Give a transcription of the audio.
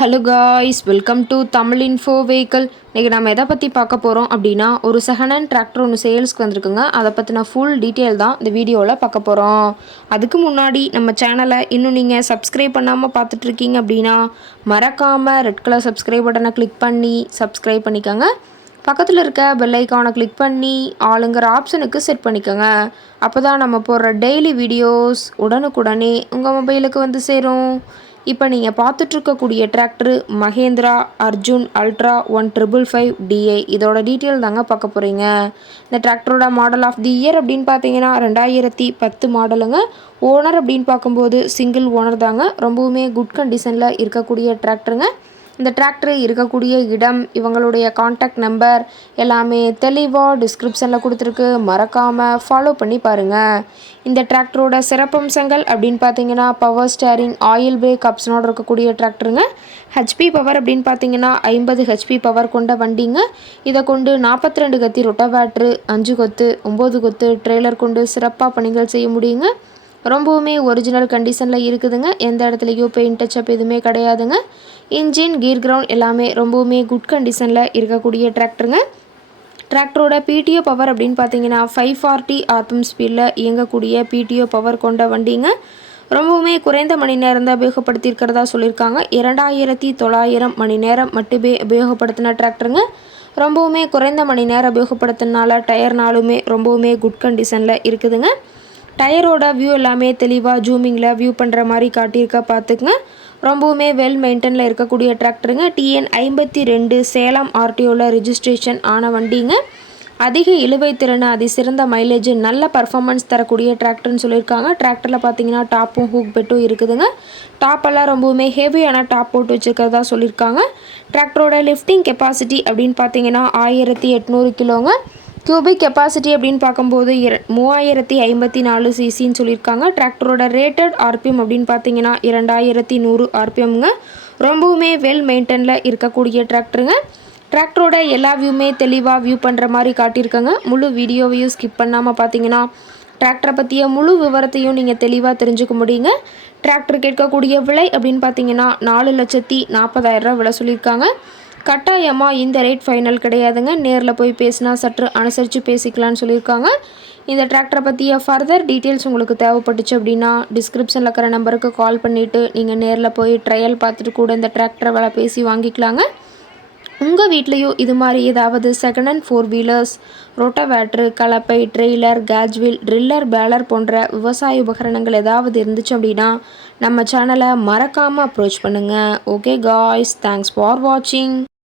Hello guys, welcome to Tamil info vehicle. இன்றைக்கி நம்ம எதை பற்றி பார்க்க போகிறோம் அப்படின்னா, ஒரு செகண்ட் ஹேண்ட் டிராக்டர் ஒன்று சேல்ஸ்க்கு வந்திருக்குங்க. அதை பற்றின ஃபுல் டீட்டெயில் தான் இந்த வீடியோவில் பார்க்க போகிறோம். அதுக்கு முன்னாடி நம்ம சேனலை இன்னும் நீங்கள் சப்ஸ்கிரைப் பண்ணாமல் பார்த்துட்ருக்கீங்க அப்படின்னா, மறக்காமல் ரெட் கலர் சப்ஸ்கிரைப் பட்டனை கிளிக் பண்ணி சப்ஸ்கிரைப் பண்ணிக்கோங்க. பக்கத்தில் இருக்க பெல் ஐக்கானை கிளிக் பண்ணி ஆளுங்கிற ஆப்ஷனுக்கு செட் பண்ணிக்கோங்க. அப்போ தான் நம்ம போடுற டெய்லி வீடியோஸ் உடனுக்குடனே உங்கள் மொபைலுக்கு வந்து சேரும். இப்போ நீங்கள் பார்த்துட்ருக்கக்கூடிய tractor Mahindra Arjun ultra 1555 DI. இதோட டீட்டெயில் தாங்க பார்க்க போகிறீங்க. இந்த டிராக்டரோட மாடல் ஆஃப் தி இயர் அப்படின்னு பார்த்தீங்கன்னா 2010 மாடலுங்க. ஓனர் அப்படின்னு பார்க்கும்போது சிங்கிள் ஓனர் தாங்க. ரொம்பவுமே குட் கண்டிஷனில் இருக்கக்கூடிய டிராக்டருங்க. இந்த டிராக்டர் இருக்கக்கூடிய இடம், இவங்களுடைய காண்டாக்ட் நம்பர் எல்லாமே தெளிவாக டிஸ்கிரிப்ஷனில் கொடுத்துருக்கு. மறக்காமல் ஃபாலோ பண்ணி பாருங்கள். இந்த டிராக்டரோட சிறப்பம்சங்கள் அப்படின்னு பார்த்தீங்கன்னா, பவர் ஸ்டேரிங், ஆயில் பிரேக் ஆப்ஷனோடு இருக்கக்கூடிய டிராக்டருங்க. ஹெச்பி பவர் அப்படின்னு பார்த்தீங்கன்னா 50 ஹெச்பி பவர் கொண்ட வண்டிங்க. இதை கொண்டு 42 கத்தி ரொட்டவேட்ரு, 5 கொத்து, 9 கொத்து ட்ரெய்லர் கொண்டு சிறப்பாக பணிகள் செய்ய முடியுங்க. ரொம்பவுமே ஒரிஜினல் கண்டிஷனில் இருக்குதுங்க. எந்த இடத்துலையும் பெயிண்ட் டச்சப் எதுவுமே கிடையாதுங்க. இன்ஜின், கீர் கிரவுண்ட் எல்லாமே ரொம்பவுமே குட் கண்டிஷனில் இருக்கக்கூடிய டிராக்டருங்க. டிராக்டரோட பிடிஓ பவர் அப்படின்னு பார்த்தீங்கன்னா 540 ஆர்பிஎம் ஸ்பீடில் இயங்கக்கூடிய பிடிஓ பவர் கொண்ட வண்டிங்க. ரொம்பவுமே குறைந்த மணி நேரம் தான் உபயோகப்படுத்தியிருக்கிறதா சொல்லியிருக்காங்க. 2900 மணி நேரம் மட்டுமே உபயோகப்படுத்தின டிராக்டருங்க. ரொம்பவுமே குறைந்த மணி நேரம் உபயோகப்படுத்தினால டயர்னாலுமே ரொம்பவுமே குட் கண்டிஷனில் இருக்குதுங்க. டயரோட வியூ எல்லாமே தெளிவாக ஜூமிங்கில் வியூ பண்ணுற மாதிரி காட்டியிருக்க பார்த்துக்குங்க. ரொம்பவுமே வெல் மெயின்டெனில் இருக்கக்கூடிய டிராக்டருங்க. டிஎன் 52 சேலம் ஆர்டிஓவில் ரிஜிஸ்ட்ரேஷன் ஆன வண்டிங்க. அதிக இழுவை திறன், அதிசிறந்த மைலேஜ், நல்ல பர்ஃபார்மன்ஸ் தரக்கூடிய டிராக்டர்னு சொல்லியிருக்காங்க. டிராக்டரில் பார்த்தீங்கன்னா டாப்பும் ஹூக் பெட்டும் இருக்குதுங்க. டாப்பெல்லாம் ரொம்பவுமே ஹெவியான டாப் போட்டு வச்சுருக்கிறதா சொல்லியிருக்காங்க. டிராக்டரோட லிஃப்டிங் கெப்பாசிட்டி அப்படின்னு பார்த்தீங்கன்னா 1800 கிலோங்க. கியூபிக் கெப்பாசிட்டி அப்படின்னு பார்க்கும்போது 3054 சிசின்னு சொல்லியிருக்காங்க. டிராக்டரோட ரேட்டட் ஆர்பிஎம் அப்படின்னு பார்த்தீங்கன்னா 2100 ஆர்பிஎம்ங்க. ரொம்பவுமே வெல் மெயின்டெனில் இருக்கக்கூடிய டிராக்டருங்க. டிராக்டரோட எல்லா வியூமே தெளிவாக வியூ பண்ணுற மாதிரி காட்டியிருக்காங்க. முழு வீடியோவையும் ஸ்கிப் பண்ணாமல் பார்த்தீங்கன்னா டிராக்டரை பற்றிய முழு விவரத்தையும் நீங்கள் தெளிவாக தெரிஞ்சுக்க முடியுங்க. டிராக்டர் கேட்கக்கூடிய விலை அப்படின்னு பார்த்தீங்கன்னா 4,40,000 விலை சொல்லியிருக்காங்க. கட்டாயமாக இந்த ரேட் ஃபைனல் கிடையாதுங்க. நேரில் போய் பேசினா சற்று அனுசரித்து பேசிக்கலான்னு சொல்லியிருக்காங்க. இந்த டிராக்டரை பற்றிய ஃபர்தர் டீட்டெயில்ஸ் உங்களுக்கு தேவைப்பட்டுச்சு அப்படின்னா டிஸ்கிரிப்ஷனில் இருக்கிற நம்பருக்கு கால் பண்ணிவிட்டு நீங்கள் நேரில் போய் ட்ரையல் பார்த்துட்டு கூட இந்த டிராக்டரை விலை பேசி வாங்கிக்கலாங்க. உங்கள் வீட்லேயும் இது மாதிரி ஏதாவது செகண்ட் ஹேண்ட் 4 வீலர்ஸ், ரோட்டோவேட்ரு, கலப்பை, ட்ரெய்லர், கேஜ்வில், ட்ரில்லர், பேலர் போன்ற விவசாய உபகரணங்கள் ஏதாவது இருந்துச்சு அப்படின்னா நம்ம சேனலை மறக்காமல் அப்ரோச் பண்ணுங்கள். ஓகே காய்ஸ், தேங்க்ஸ் ஃபார் வாட்சிங்.